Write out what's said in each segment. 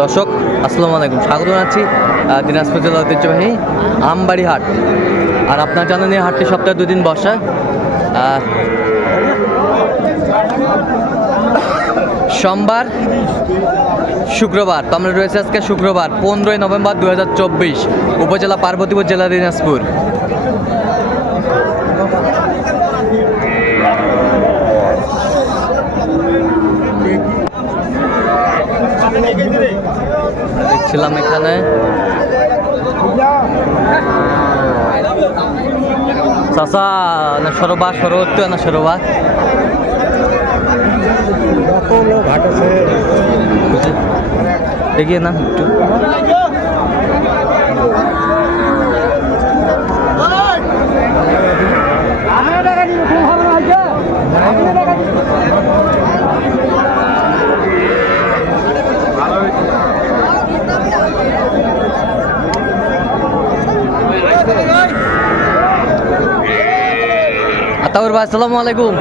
দর্শক, আসসালামু আলাইকুম। স্বাগত জানাচ্ছি দিনাজপুর জেলা ঐতিহ্যবাহী আমবাড়ি হাট। আর আপনার জানেন এই হাটটি সপ্তাহে দুদিন বসে। সোমবার, শুক্রবার, তো আমরা রয়েছে আজকে শুক্রবার, পনেরোই নভেম্বর দু হাজার চব্বিশ, উপজেলা পার্বতীপুর জেলা দিনাজপুর। দেখছিলাম এখানে। চাষা না সরবা সরবত্ত না সরবা দেখিয়ে না একটু। আতাউর ভাই, আসসালামু আলাইকুম।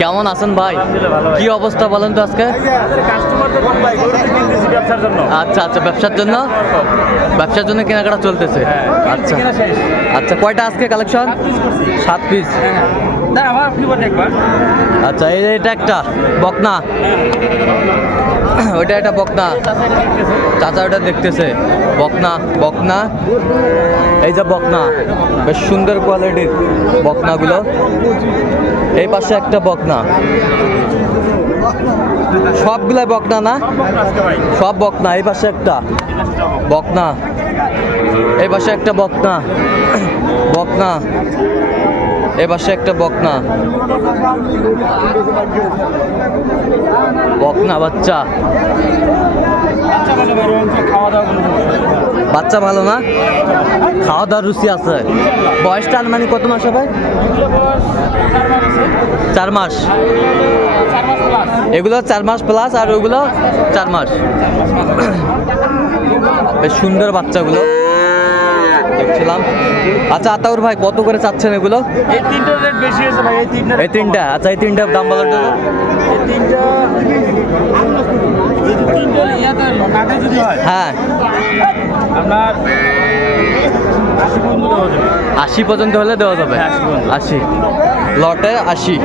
কেমন আছেন ভাই? কি অবস্থা বলেন তো আজকে? আচ্ছা আচ্ছা ব্যবসার জন্য? ব্যবসার জন্য কেনাকাটা চলতেছে। আচ্ছা আচ্ছা কয়টা আজকে কালেকশন সাত পিস আচ্ছা এটা একটা বকনা। ওইটা একটা বকনা। চাচা ওটা দেখতেছে। বকনা বকনা। এই যে বকনা, বেশ সুন্দর কোয়ালিটির বকনাগুলো। এই পাশে একটা বকনা। সবগুলাই বকনা না? সব বকনা, এই পাশে একটা। বকনা। এই পাশে একটা বকনা। বকনা। এই পাশে একটা বকনা। বকনা বাচ্চা। খাওয়া দাওয়া বাচ্চা ভালো না? খাওয়া দাওয়ার রুচি আছে। বয়সটা মানে কত মাস হবে? চার মাস। চার মাস এগুলো চার মাস প্লাস আর ওগুলো চার মাস। বেশ সুন্দর বাচ্চাগুলো। দেখছিলাম। আচ্ছা আতাউর ভাই কত করে চাচ্ছেন এগুলো? এই তিনটার রেট বেশি হয়েছে ভাই এই তিনটা এই তিনটা? আচ্ছা এই তিনটার দাম জন্য। এই তিনটা তিনটা হ্যাঁ। আপনার আশি পর্যন্ত হলে দেওয়া যাবে। হ্যাঁ, 80 পর্যন্ত। আশি। লটে আশি।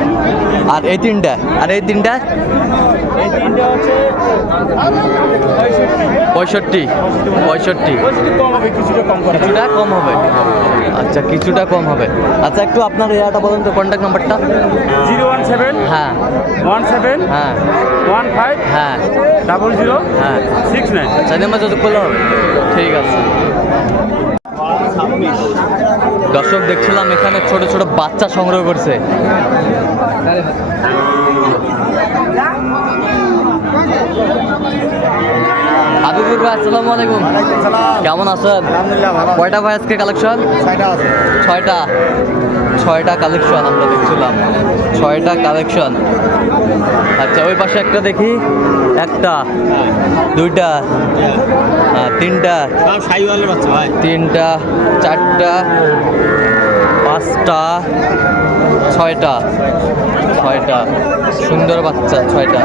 আর এই তিনটা আর এই তিনটা? এই তিনটা হচ্ছে পঁয়ষট্টি পঁয়ষট্টি। কিছুটা কম হবে। আচ্ছা কিছুটা কম হবে। আচ্ছা একটু আপনার ইয়াটা বলুন তো কন্ট্যাক্ট নাম্বারটা জিরো ওয়ান সেভেন হ্যাঁ। ওয়ান সেভেন হ্যাঁ। ওয়ান ফাইভ হ্যাঁ। ডাবল জিরো হ্যাঁ। Six nine. চাই নাম্বার যত করলে হবে ঠিক আছে। দর্শক দেখছিলাম এখানে ছোট ছোট বাচ্চা সংগ্রহ করছে। হাবিবুর ভাই আসসালামু আলাইকুম। কেমন আছেন? কয়টা ভাই আজকে কালেকশন ছয়টা ছয়টা। কালেকশন আমরা দেখছিলাম। ছয়টা কালেকশন আচ্ছা ওই পাশে একটা দেখি। একটা দুইটা তিনটা তিনটা চারটা পাঁচটা ছয়টা ছয়টা সুন্দর বাচ্চা ছয়টা।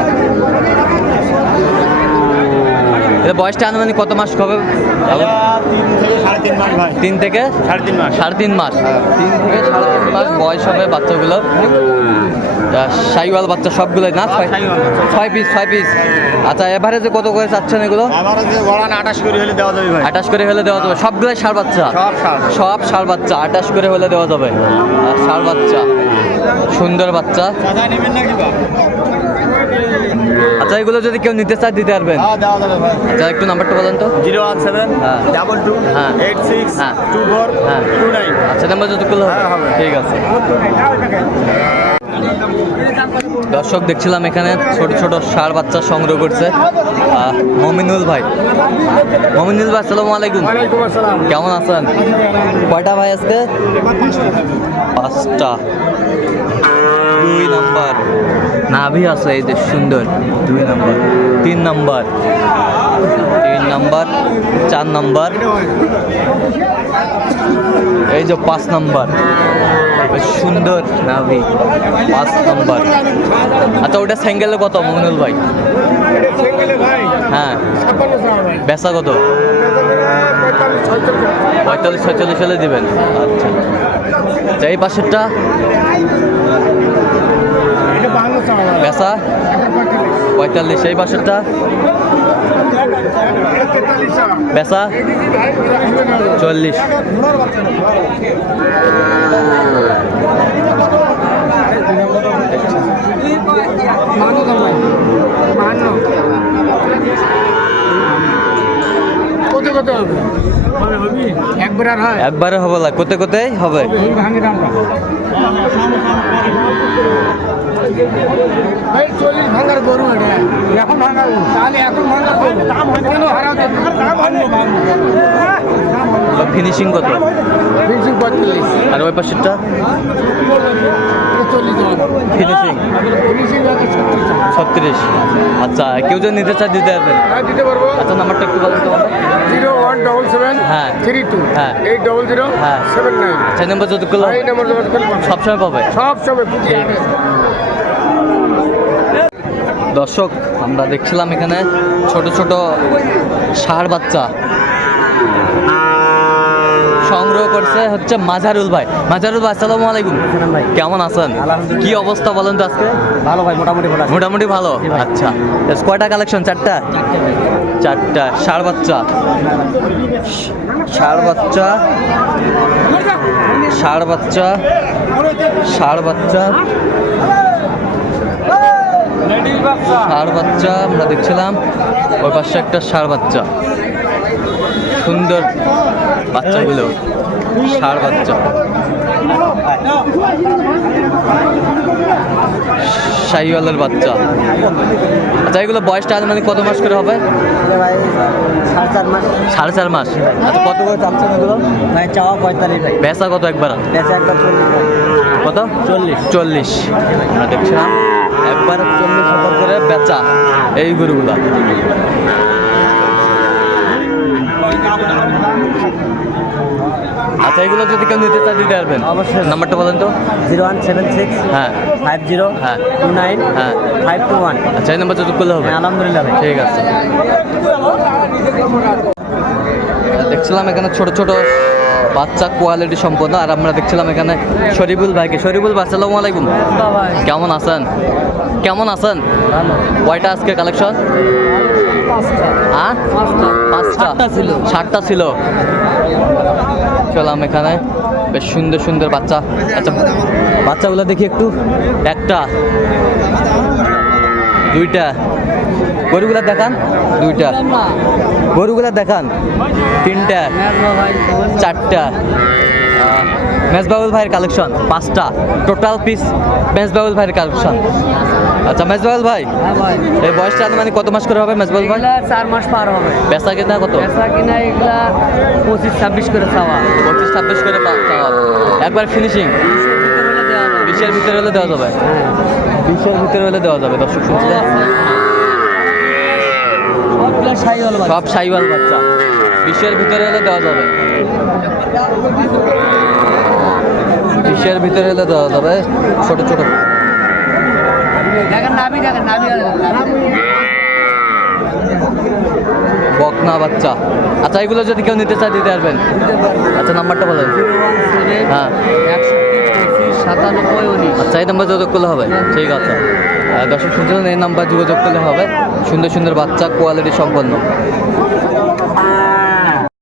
এটা বয়সটা আনুমানিক কত মাস হবে? তিন থেকে সাড়ে তিন মাস তিন থেকে সাড়ে তিন মাস। সাড়ে তিন মাস। তিন থেকে সাড়ে তিন মাস বয়স হবে বাচ্চাগুলো সাইওয়াল বাচ্চা সবগুলোই না? ছয় ছয় পিস ছয় পিস আচ্ছা এভারেজে কত করে চাচ্ছেন এগুলো? আঠাশ করে হলে দেওয়া যাবে আঠাশ করে হলে দেওয়া যাবে। সবগুলোই ষাড় বাচ্চা? সব সার বাচ্চা। আঠাশ করে হলে দেওয়া যাবে। আর ষাড় বাচ্চা? সুন্দর বাচ্চা। আচ্ছা এগুলো যদি কেউ নিতে চায় দিতে পারবেন। হ্যাঁ আচ্ছা একটু নাম্বারটা বলেন তো। জিরো ওয়ান সেভেন হ্যাঁ। ডাবল টু হ্যাঁ। এইট সিক্স হ্যাঁ। টু ফোর হ্যাঁ। Two nine. আচ্ছা নাম্বার যতগুলো হবে। হ্যাঁ, হবে। ঠিক আছে। দর্শক দেখছিলাম এখানে ছোট ছোট সার বাচ্চা সংগ্রহ করছে। মমিনুল ভাই। মমিনুল ভাই আসসালামু আলাইকুম। কেমন আছেন? কয়টা ভাই আজকে? পাঁচটা। দুই নাম্বার। নাভি আছে এই যে সুন্দর। দুই নাম্বার। তিন নাম্বার। তিন নাম্বার, চার নাম্বার, এই যে পাঁচ নাম্বার। সুন্দর নাভি, পাঁচ নাম্বার। আচ্ছা ওটা স্যাঙ্গেলে কত, মমিনুল ভাই? হ্যাঁ। বেচা কত? পঁয়তাল্লিশ, ছয়চল্লিশ হলে দিবেন। আচ্ছা। আচ্ছা এই পাশেরটা? বেচা? পঁয়তাল্লিশ, এই পাশেরটা? বেচা? চল্লিশ। একবার হবে কোতে কোতে হবে। ভাই চল্লিশ ভাঙার গরু এটা। এখন ভাঙার তাহলে এখন ভাঙার গরু দাম হয় কেন হারাতে দাম হয় ফিনিশিং কত? তিনশো পঁয়তাল্লিশ। আর ওই পাশেরটা? ফিনিশিং ফিনিশিং ছত্রিশ আচ্ছা কেউ যদি নিতে চায় দিতে পারবেন। হ্যাঁ দিতে পারব। আচ্ছা নাম্বারটা একটু বলেন তো আমাকে। জিরো ওয়ান ডবল সেভেন হ্যাঁ। থ্রি টু হ্যাঁ। এইট ডবল জিরো হ্যাঁ। Seven nine. নাম্বার যদি এই নম্বর পাবেন। সবসময় পাবে। সব সময় পুঁজি আনে। দর্শক আমরা দেখছিলাম এখানে ছোট ছোট ষাঁড় বাচ্চা। সংগ্রহ করছে হচ্ছে মাঝারুল ভাই। মাঝারুল ভাই আসসালামু আলাইকুম। ভাই কেমন আছেন। কি অবস্থা বলেন তো আজকে? ভালো ভাই মোটামুটি ভালো মোটামুটি ভালো? আচ্ছা। কয়টা কালেকশন চারটা? চারটা ষাঁড় বাচ্চা। ষাঁড় বাচ্চা। ষাঁড় বাচ্চা। ষাঁড় বাচ্চা। ষাঁড় বাচ্চা আমরা দেখছিলাম। ওই পাশে একটা ষাঁড় বাচ্চা। সুন্দর বাচ্চাগুলো। ষাঁড় বাচ্চা। শাহিওয়ালের বাচ্চা। আচ্ছা এগুলো বয়সটা মানে কত মাস করে হবে? সাড়ে চার মাস। সাড়ে চার মাস আচ্ছা কত করে চাচ্ছেন এগুলো? ভাই চাওয়া পঁয়তাল্লিশ ভাই। বেচা কত একবার? বেচা ভাই কত? চল্লিশ। চল্লিশ। আমরা দেখছিলাম। একবার চল্লিশ হাজার করে বেচা এই গরুগুলা। আচ্ছা এগুলো যদি কেউ নিতে চায় দিতে পারবেন। অবশ্যই। নাম্বারটা বলেন তো। জিরো ওয়ান সেভেন সিক্স হ্যাঁ। ফাইভ জিরো হ্যাঁ। টু নাইন হ্যাঁ। Five two one. আচ্ছা এই নাম্বার যদি করলে হবে। হ্যাঁ আলহামদুলিল্লাহ ঠিক আছে। দেখছিলাম এখানে ছোট ছোট বাচ্চা কোয়ালিটি সম্পন্ন আর আমরা দেখছিলাম এখানে শরীফুল ভাইকে। শরীফুল ভাই আসসালামু আলাইকুম। কেমন আছেন? কেমন আছেন? কয়টা আজকে কালেকশন হ্যাঁ? পাঁচটা। ছিল। চলাম এখানে। বেশ সুন্দর সুন্দর বাচ্চা। আচ্ছা বাচ্চাগুলো দেখি একটু। একটা। দুইটা। গরুগুলা দেখান। দুইটা। গরুগুলা দেখান। তিনটা। চারটা। মেজবাউল ভাইয়ের কালেকশন পাঁচটা। টোটাল পিস মেজবাউল ভাইয়ের কালেকশন। আচ্ছা মেজবাউল ভাই হ্যাঁ ভাই। এই বয়সটা মানে কত মাস করে হবে মেজবাউল ভাই? চার মাস পার হবে। বেচা কিনা কত? বেচা কিনা এগুলা পঁচিশ ছাব্বিশ করে খাওয়া পঁচিশ ছাব্বিশ করে একবার ফিনিশিং বিশের ভিতরে হলে দেওয়া যাবে। বিশের ভিতরে হলে দেওয়া যাবে। দর্শক শুনছিলেন সাই হলো সব সাইওয়াল বাচ্চা। বিশের ভিতরে হলে দেওয়া যাবে। বিশের ভিতরে হলে দেওয়া যাবে। ছোট ছোট। বকনা বাচ্চা। আচ্ছা এগুলো যদি কেউ নিতে চায় দিতে পারবেন। আচ্ছা নাম্বারটা বলেন। হ্যাঁ। সাতানব্বই আচ্ছা এই নাম্বার যোগাযোগ করলে হবে। ঠিক আছে। দর্শক শুনছিলেন এই নাম্বার যোগাযোগ করলে হবে। সুন্দর সুন্দর বাচ্চা কোয়ালিটি সম্পন্ন।